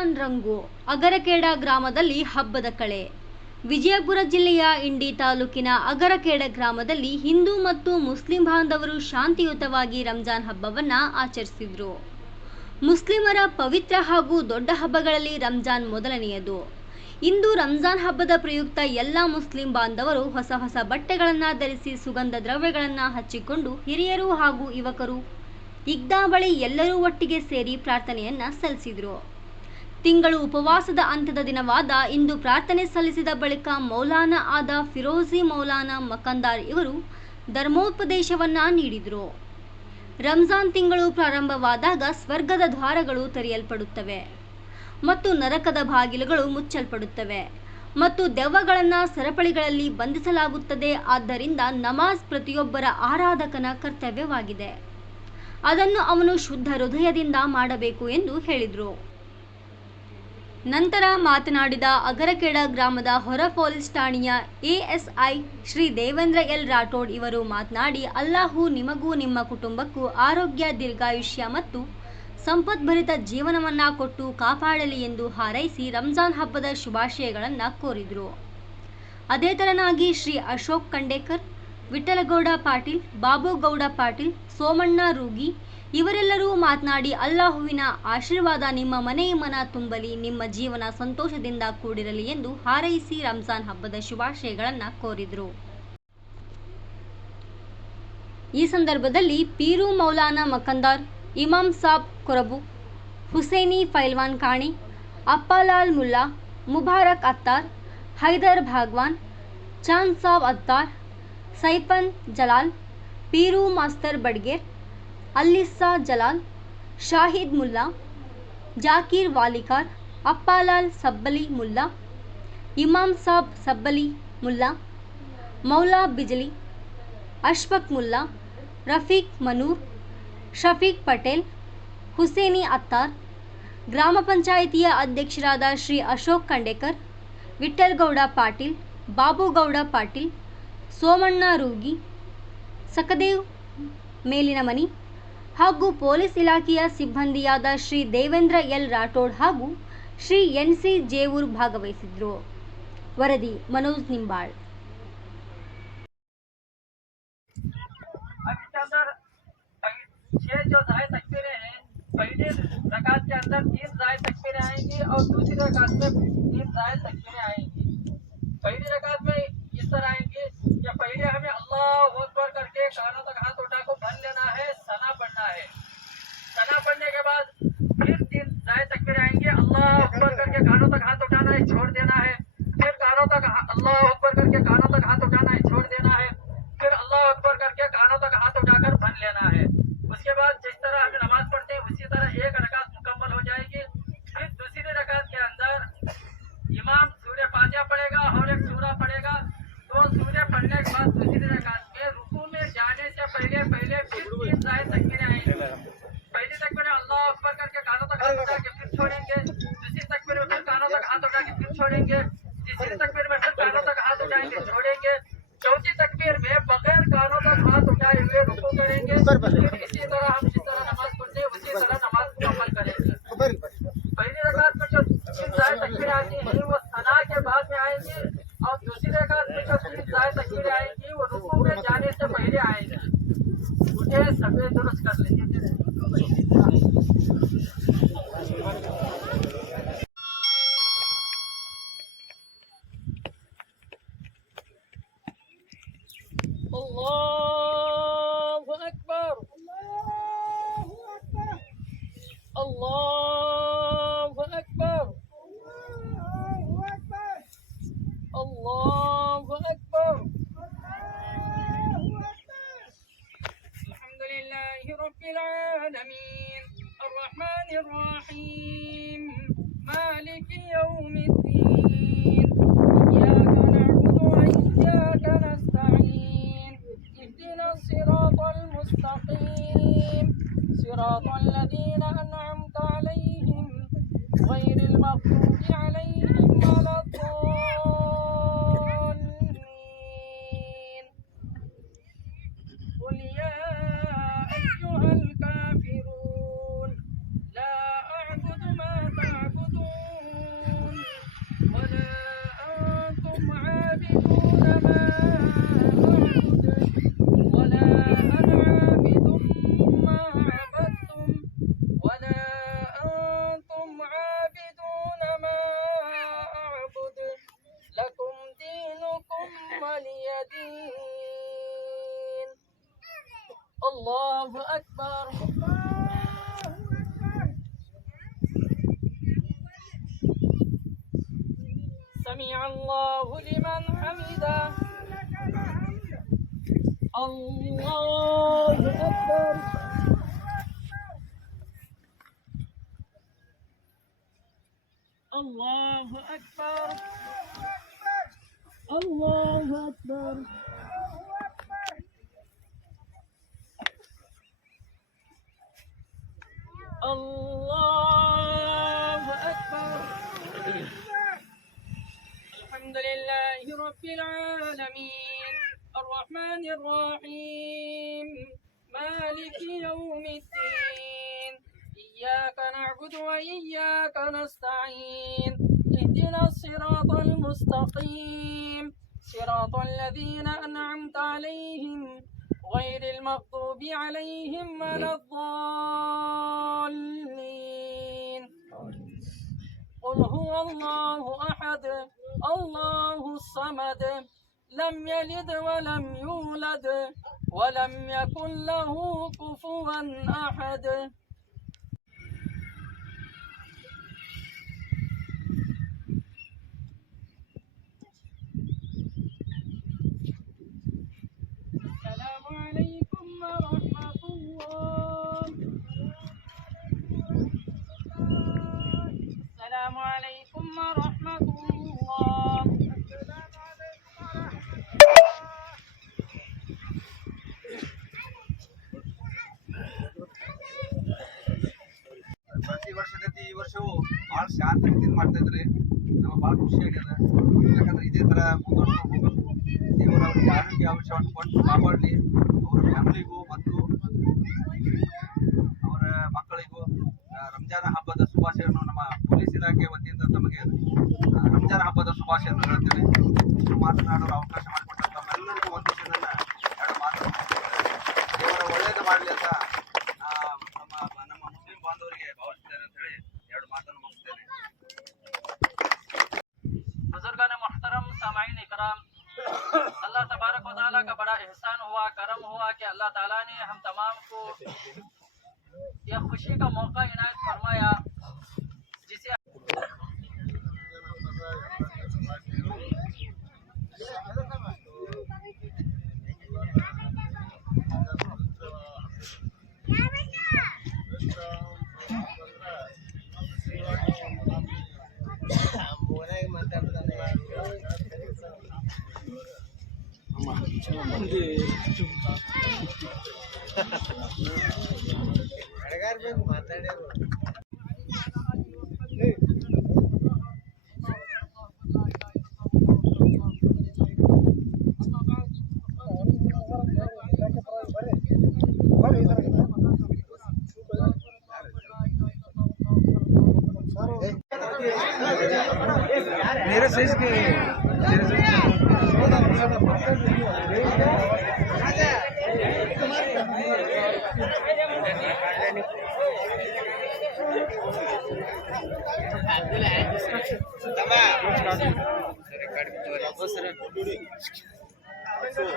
ರಂಜಾನ್ ರಂಗು ಅಗರಖೇಡ ಗ್ರಾಮದಲ್ಲಿ ಹಬ್ಬದ ಕಳೆ. ವಿಜಯಪುರ ಜಿಲ್ಲೆಯ ಇಂಡಿ ತಾಲೂಕಿನ ಅಗರಖೇಡ ಗ್ರಾಮದಲ್ಲಿ ಹಿಂದೂ ಮತ್ತು ಮುಸ್ಲಿಂ ಬಾಂಧವರು ಶಾಂತಿಯುತವಾಗಿ ರಂಜಾನ್ ಹಬ್ಬವನ್ನು ಆಚರಿಸಿದರು. ಮುಸ್ಲಿಮರ ಪವಿತ್ರ ಹಾಗೂ ದೊಡ್ಡ ಹಬ್ಬಗಳಲ್ಲಿ ರಂಜಾನ್ ಮೊದಲನೆಯದು. ಇಂದು ರಂಜಾನ್ ಹಬ್ಬದ ಪ್ರಯುಕ್ತ ಎಲ್ಲ ಮುಸ್ಲಿಂ ಬಾಂಧವರು ಹೊಸ ಹೊಸ ಬಟ್ಟೆಗಳನ್ನು ಧರಿಸಿ ಸುಗಂಧ ದ್ರವ್ಯಗಳನ್ನು ಹಚ್ಚಿಕೊಂಡು ಹಿರಿಯರು ಹಾಗೂ ಯುವಕರು ಈಗ್ದಾ ಬಳಿ ಎಲ್ಲರೂ ಒಟ್ಟಿಗೆ ಸೇರಿ ಪ್ರಾರ್ಥನೆಯನ್ನ ಸಲ್ಲಿಸಿದರು. ತಿಂಗಳು ಉಪವಾಸದ ಅಂತ್ಯದ ದಿನವಾದ ಇಂದು ಪ್ರಾರ್ಥನೆ ಸಲ್ಲಿಸಿದ ಬಳಿಕ ಮೌಲಾನಾ ಆದ ಫಿರೋಜಿ ಮೌಲಾನಾ ಮಕಂದಾರ್ ಇವರು ಧರ್ಮೋಪದೇಶವನ್ನ ನೀಡಿದರು. ರಂಜಾನ್ ತಿಂಗಳು ಪ್ರಾರಂಭವಾದಾಗ ಸ್ವರ್ಗದ ದ್ವಾರಗಳು ತೆರೆಯಲ್ಪಡುತ್ತವೆ ಮತ್ತು ನರಕದ ಬಾಗಿಲುಗಳು ಮುಚ್ಚಲ್ಪಡುತ್ತವೆ ಮತ್ತು ದೆವ್ವಗಳನ್ನು ಸರಪಳಿಗಳಲ್ಲಿ ಬಂಧಿಸಲಾಗುತ್ತದೆ. ಆದ್ದರಿಂದ ನಮಾಜ್ ಪ್ರತಿಯೊಬ್ಬರ ಆರಾಧಕನ ಕರ್ತವ್ಯವಾಗಿದೆ. ಅದನ್ನು ಅವನು ಶುದ್ಧ ಹೃದಯದಿಂದ ಮಾಡಬೇಕು ಎಂದು ಹೇಳಿದರು. ನಂತರ ಮಾತನಾಡಿದ ಅಗರಖೇಡ ಗ್ರಾಮದ ಹೊರ ಪೊಲೀಸ್ ಠಾಣೆಯ ಎಎಸ್ಐ ಶ್ರೀ ದೇವೇಂದ್ರ ಎಲ್ ರಾಠೋಡ್ ಇವರು ಮಾತನಾಡಿ, ಅಲ್ಲಾಹು ನಿಮಗೂ ನಿಮ್ಮ ಕುಟುಂಬಕ್ಕೂ ಆರೋಗ್ಯ, ದೀರ್ಘಾಯುಷ್ಯ ಮತ್ತು ಸಂಪದ್ಭರಿತ ಜೀವನವನ್ನ ಕೊಟ್ಟು ಕಾಪಾಡಲಿ ಎಂದು ಹಾರೈಸಿ ರಂಜಾನ್ ಹಬ್ಬದ ಶುಭಾಶಯಗಳನ್ನು ಕೋರಿದರು. ಅದೇ ತರನಾಗಿ ಶ್ರೀ ಅಶೋಕ್ ಖಂಡೇಕರ್, ವಿಠಲಗೌಡ ಪಾಟೀಲ್, ಬಾಬುಗೌಡ ಪಾಟೀಲ್, ಸೋಮಣ್ಣ ರೂಗಿ ಇವರೆಲ್ಲರೂ ಮಾತನಾಡಿ, ಅಲ್ಲಾಹುವಿನ ಆಶೀರ್ವಾದ ನಿಮ್ಮ ಮನೆ ಮನ ತುಂಬಲಿ, ನಿಮ್ಮ ಜೀವನ ಸಂತೋಷದಿಂದ ಕೂಡಿರಲಿ ಎಂದು ಹಾರೈಸಿ ರಂಜಾನ್ ಹಬ್ಬದ ಶುಭಾಶಯಗಳನ್ನು ಕೋರಿದರು. ಈ ಸಂದರ್ಭದಲ್ಲಿ ಪೀರು ಮೌಲಾನಾ ಮಕಂದಾರ್, ಇಮಾಮ್ ಸಾಬ್ ಕೊರಬು, ಹುಸೇನಿ ಫೈಲ್ವಾನ್ ಕಾಣಿ, ಅಪ್ಪಾಲಾಲ್ ಮುಲ್ಲಾ, ಮುಬಾರಕ್ ಅತ್ತಾರ್, ಹೈದರ್ ಭಾಗ್ವಾನ್, ಚಾಂದ್ ಸಾಬ್ ಅತ್ತಾರ್, ಸೈಫನ್ ಜಲಾಲ್, ಪೀರು ಮಾಸ್ತರ್ ಬಡ್ಗೇರ್, ಅಲ್ಲಿಸ್ಸಾ ಜಲಾಲ್, ಶಾಹಿದ್ ಮುಲ್ಲಾ, ಜಾಕೀರ್ ವಾಲಿಕಾರ್, ಅಪ್ಪಾಲಾಲ್ ಸಬ್ಬಲಿ ಮುಲ್ಲಾ, ಇಮಾಮ್ ಸಾಬ್ ಸಬ್ಬಲಿ ಮುಲ್ಲಾ, ಮೌಲಾ ಬಿಜಲಿ, ಅಶ್ಫಕ್ ಮುಲ್ಲಾ, ರಫೀಕ್ ಮನೂರ್, ಶಫೀಕ್ ಪಟೇಲ್, ಹುಸೇನಿ ಅತ್ತಾರ್, ಗ್ರಾಮ ಪಂಚಾಯಿತಿಯ ಅಧ್ಯಕ್ಷರಾದ ಶ್ರೀ ಅಶೋಕ್ ಖಂಡೇಕರ್, ವಿಠಲ್ಗೌಡ ಪಾಟೀಲ್, ಬಾಬುಗೌಡ ಪಾಟೀಲ್, ಸೋಮಣ್ಣ ರೂಗಿ, ಸಕದೇವ್ ಮೇಲಿನಮನಿ ಹಾಗೂ ಪೊಲೀಸ್ ಇಲಾಖೆಯ ಸಿಬ್ಬಂದಿಯಾದ ಶ್ರೀ ದೇವೇಂದ್ರ ಎಲ್ ರಾಠೋಡ್ ಹಾಗೂ ಶ್ರೀ ಎನ್.ಸಿ. ಜೇವೂರ್ ಭಾಗವಹಿಸಿದ್ರು. ವರದಿ ಮನೋಜ್ ನಿಂಬಾಳ್. पहले रकात के अंदर 3 जायद तकबीरें आएंगी और दूसरी रकात में 3 जायद तकबीरें आएंगी. पहली रकात में इस तरह आएंगी कि पहले हमें अल्लाह अकबर करके कानों तक हाथ उठा को बन लेना है, सना पढ़ना है. सना पढ़ने के बाद फिर 3 जायद तकबीरें आएंगी. अल्लाह अकबर करके कानों तक हाथ उठाना है, छोड़ देना है. फिर कानों तक अल्लाह अकबर करके कानों तक हाथ उठाना है, छोड़ देना है. फिर अल्लाह अकबर करके कानों तक हाथ उठाकर बन लेना है. उसके बाद जिस तरह हमें नमाज पढ़ते हैं उसी तरह एक रकात मुकम्मल हो जाएगी. फिर दूसरी रकात के अंदर इमाम सूर्य फातिहा पढ़ेगा और एक सूरा पढ़ेगा. तो सूर्य पढ़ने के बाद दूसरी रकात में रुकू में जाने से पहले फिर 3 जायद तकबीरें आएंगी. पहली तकबीर में अल्लाह अकबर करके कानों तक हाथ उठा के फिर छोड़ेंगे. दूसरी तकबीर में फिर कानों तक हाथ उठा के फिर छोड़ेंगे. तीसरी तकबीर में फिर कानों तक हाथ उठाएंगे, छोड़ेंगे. चौथी तकबीर में बगैर कानों तक हाथ उठाए हुए रुकू करेंगे. इसी तरह हम जिस तरह नमाज पढ़ते हैं उसी तरह नमाज मुकम्मल करेंगे. पहली रकात में जो 3 जायद तकबीरें आती हैं वो सना के बाद में आएंगी और दूसरी रकात में जो 3 जायद तकबीरें आएंगी वो रुकू में जाने से पहले आएंगी. उठे सफेद दुरुस्त कर लेंगे. अल्लाहु अकबर, अल्लाहु अकबर, अल्लाहु अकबर. अल्हम्दुलिल्लाहि रब्बिल आलमीन, अर्रहमानिर रहीम, मालिकि यौमिद्दीन, इय्याका नअबुदु व इय्याका नस्तईन, इहदिना सिरातल मुस्तकीम, सिरातल लज़ीना अनअमता अलैहिम गैरिल मग़्दूबि अलैहिम वलद्दाल्लीन. الله أكبر. سمع الله لمن حمده. الله أكبر. الله أكبر. الله أكبر. الله أكبر. الحمد لله رب العالمين الرحمن الرحيم مالك يوم الدين إياك نعبد وإياك نستعين اهدنا الصراط المستقيم صراط الذين أنعمت عليهم غير المغضوب عليهم ولا الضالين. قل هو الله أحد الله الصمد لم يلد ولم يولد ولم يكن له كفوا أحد. السلام عليكم ورحمة الله. السلام عليكم ورحمة الله. ಪ್ರತಿ ವರ್ಷದಂತೆ ಈ ವರ್ಷವೂ ಭಾಳ ಶಾಂತಿಯಿಂದ ಮಾಡ್ತಾ ಇದ್ರಿ. ನಮಗೆ ಭಾಳ ಖುಷಿ ಆಗ್ಯದ. ಯಾಕಂದ್ರೆ ಇದೇ ಥರ ಮುಂದುವರ್ಸ್ಕೊಂಡು ಹೋಗಬೇಕು. ದೇವರು ಅವರಿಗೆ ಆರೋಗ್ಯ ಅವಶ್ಯವನ್ನು ಕೊಟ್ಟು ಕಾಪಾಡಲಿ. ಅವರ ಫ್ಯಾಮಿಲಿಗೂ ಮತ್ತು ಅವರ ಮಕ್ಕಳಿಗೂ ರಂಜಾನ್ ಹಬ್ಬದ ಶುಭಾಶಯವನ್ನು ನಮ್ಮ ಪೊಲೀಸ್ ಇಲಾಖೆ ವತಿಯಿಂದ ತಮಗೆ ರಂಜಾನ್ ಹಬ್ಬದ ಶುಭಾಶಯವನ್ನು ಹೇಳ್ತೇನೆ. ಮಾತನಾಡಲು ಅವಕಾಶ ಮಾಡಿಕೊಟ್ಟ ತಮ್ಮೆಲ್ಲರಿಗೂ ಒಂದು ನನ್ನ ಎರಡು ಮಾತು ದೇವರ ಒಳ್ಳೆಯದು ಮಾಡಲಿ ಅಂತ ನಮ್ಮ ಮುಸ್ಲಿಂ ಬಾಂಧವರಿಗೆ ಭಾವಿಸ್ತೇನೆ ಅಂತ ಹೇಳಿ ಎರಡು ಮಾತನ್ನು ಮುಗಿಸ್ತೇನೆ. बुजुर्गान मोहतरम सामाईन इकराम, अल्लाह तबारक व तआला का बड़ा एहसान हुआ, करम हुआ कि अल्लाह ताला ने हम तमाम को यह खुशी का मौका इनायत फरमाया जिसे मेरे साइज के सर